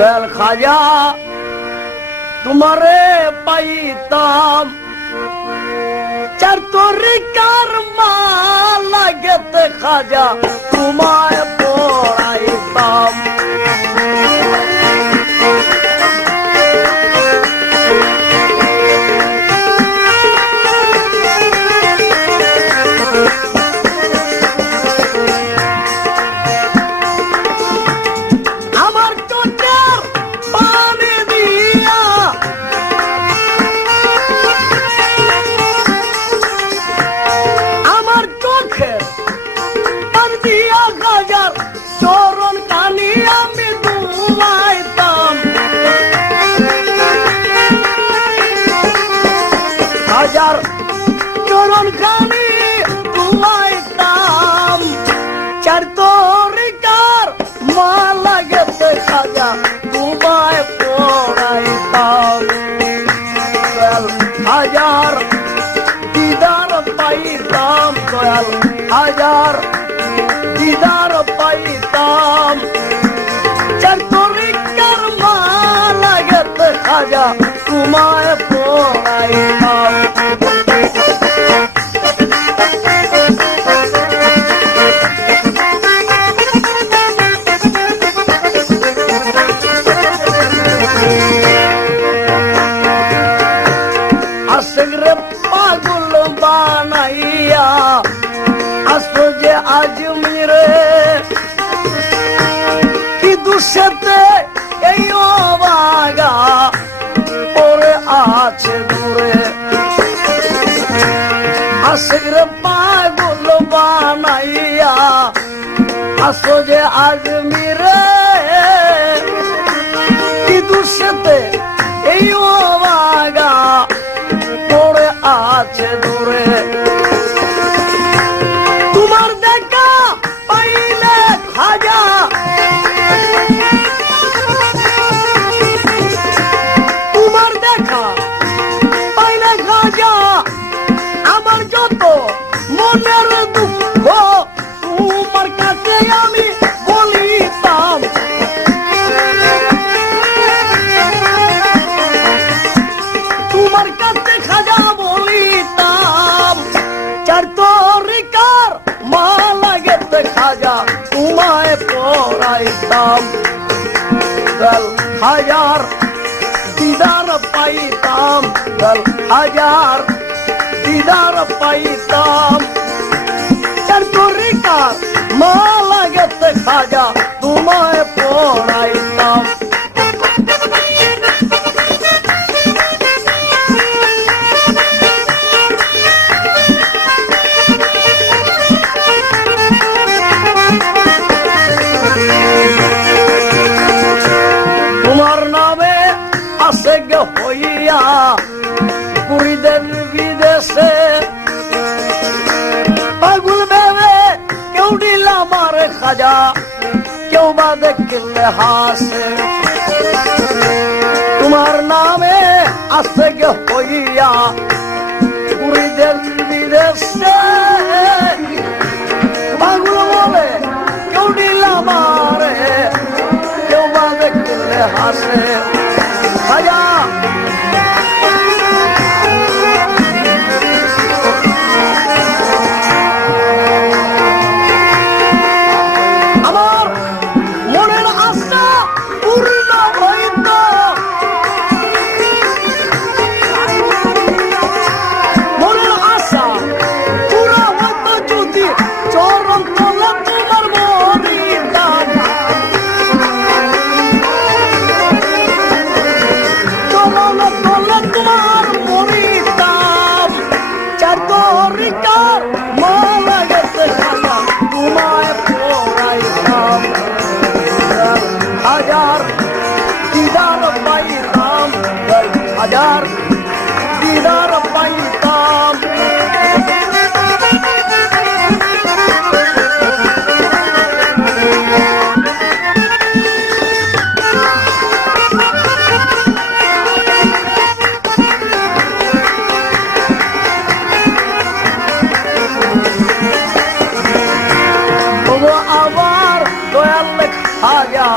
দয়াল খাজা তোমারে পাইতাম চার তরিকার মালা গেতে খাজা তোমায় পড়াইতাম চরণ কানি আমি দুলাইতাম হাজার চরণ কানি দুলাইতাম চার তরিকার মালা গেতে খাজা তোমায় পড়াইতাম হাজার দিদার পাইতাম দয়াল হাজার দিদার পাইতাম চার তরিকার মালা গেতে খাজা তোমায় পড়াইতাম আশেক রে পাগল বানাইয়া আসো যে আজমিরে কি দুষেতে এই অবাগা পরে আছে দূরে আশেক রে পাগল বানাইয়া আসো যে আজমিরে কি দুষেতে এই অবাগা পরে আছে দূরে তোমার দেখা পাইলে খাজা তোমার দেখা পাইলে খাজা আমার যত মনের দুঃখ তোমার কাছে আমি বলিতাম তোমার কাছে খাজা বলিতাম চার তরিকার মালা গেতে খাজা তোমায় পড়াইতাম হাজার দিদার পাইতাম হাজার দিদার পাইতাম চার তরিকার মালা গেতে খাজা তোমায় পড়াইতাম তোমার নামে আসে গে হইয়া পুরীদের বিদেশে পাগল ভেবে কেউ দিল আমার খাজা কেউ বা দেখলে হাসে তোমার নামে আসে গে হইয়া পুরীদের বিদেশে পাগল বলে কেউ দিল আমারে কেউ বা দেখলে হাসে খাজা আমার মনের আশা পূর্ণ হইত মনের আশা পুরা হইত যদি চরণ তলে তোমার মরিতাম চরণ তলে তোমার মরিতাম চার তরিকার মালা গেতে খাজা তোমায় পড়াইতাম হাজার দিদার পাইতাম হাজার দিদার পাইতাম আবার দয়াল খাজা